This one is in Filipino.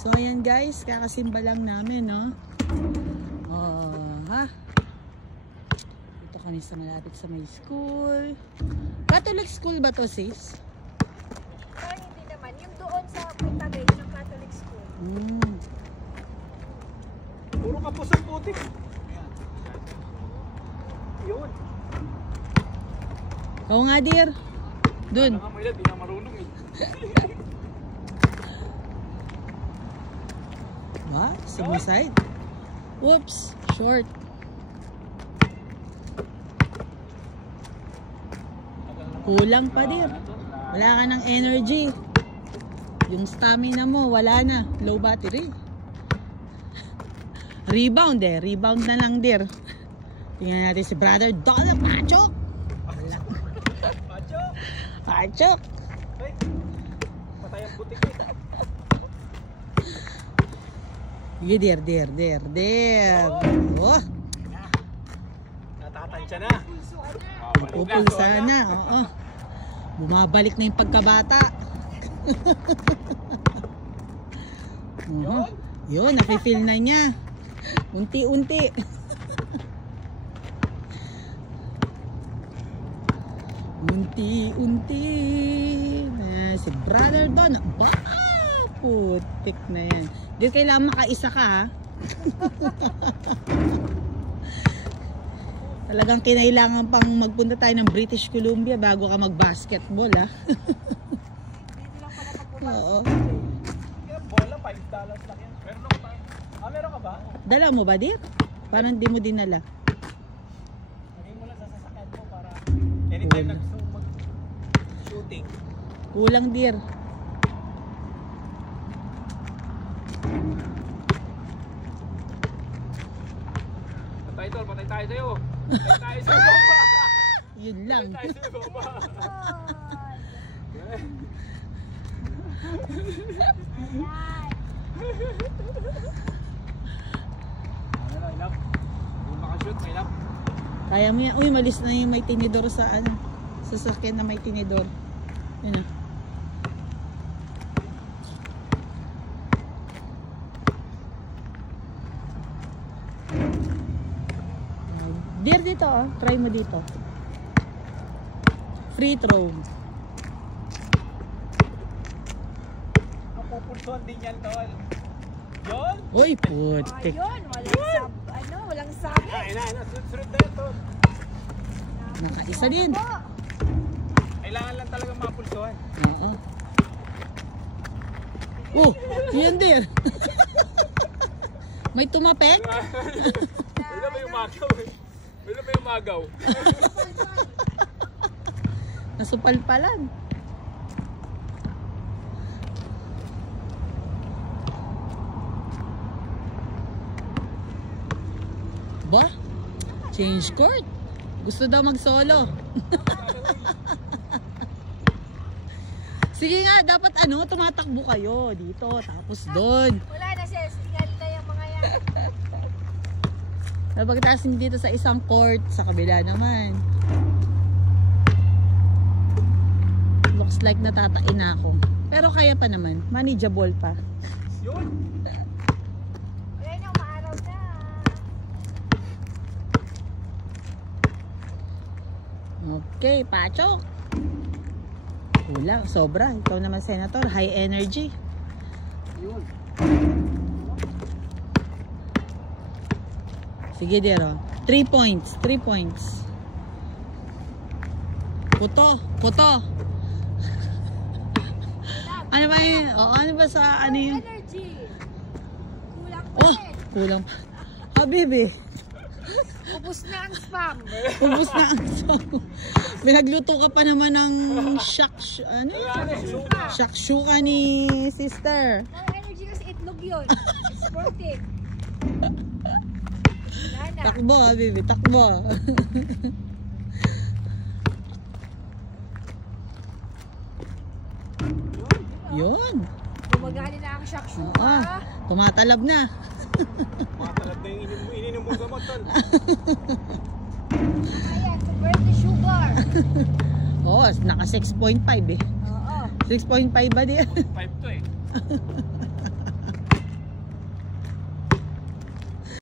So ayan guys, kakasimba lang namin, no? Ha? Dito kami sa malapit sa may school. Catholic school ba to, sis? Hindi naman. Yung doon sa Tagay ng Catholic school. Puro kapos ang putik. Yun. Oo nga, dear. Dun. Wala nga may di na marunong eh. What? Suicide? Whoops. Short. Kulang pa, dear. Wala ka ng energy. Yung stamina mo, wala na. Low battery. Rebound eh. Rebound na lang, dear. Tingnan natin si Brother Donald Pachok. Pachok! Pachok! Ay, patay ang putik eh. Sige, dear. Oh! Natatansya na. Pupulsa na. Oo. Bumabalik na yung pagkabata. Yun, nafe-feel na niya. Unti-unti. Unti-unti na si Brother Don. Putik na yan. Di kailangan makaisa ka, ha? Talagang kinailangan pang magpunta tayo ng British Columbia bago ka mag-basketball, ha? Oo. Bola, $5 lang yan. Meron ako ba? Meron ka ba? Dala mo ba, dear? Parang di mo dinala. Lagay mo lang sa sasakyan mo para anytime mag-shooting. Kulang, dear. Patay tayo sa'yo. Patay tayo sa'yo, Boba. Yun lang. Patay tayo sa'yo, Boba. May lap. Kung makashoot, may lap. Kaya mo yan. Uy, malis na yung may tinidor sa ano. Sasakyan na may tinidor. Yun na. Dear, dito, oh. Try mo dito. Free throw. Pupulsuhan din yan, tol. Yun? Uy, putik. Ayun, walang sabi. Ay na. Sunod na yan, tol. Nakaisa din. Kailangan lang talaga mapulsuhan. Oo. Oh, yan, dear. May tumapek? Wala ba yung magaw eh? Wala ba yung magaw? Nasupalpalan. Ba? Change court. Gusto daw mag-solo. Sige nga, dapat tumatakbo kayo dito, tapos doon. Wala na siya. Singal na yung mga yan. Pagkatapos dito sa isang court, sa kabila naman. Looks like natatain na ako. Pero kaya pa naman. Manageable pa. Yun. Wala na, umaaraw na. Okay, Pachok. Kulang, sobra. Ikaw naman, Senator. High energy. Yun. Sige, Dero. 3 points. 3 points. Puto. Ano ba yun? Ano ba sa ano yun? Energy. Kulang pa Oh, rin. kulang pa. Habibi. Ubus na ang spam. Ubus na ang song. Pinagluto ka pa naman ng shakshuka ni sister. Ang energy kasi itlog yun. It's sportive. Wala na. Takbo, Habibi. Takbo. Yun. Bumagali na ang shakshuka. Tumatalab na. Matalab na yung ininom mo gamot, tol. Ayan, to burn the sugar. Oo, naka 6.5 eh. Oo. 6.5 ba din? 5 to eh.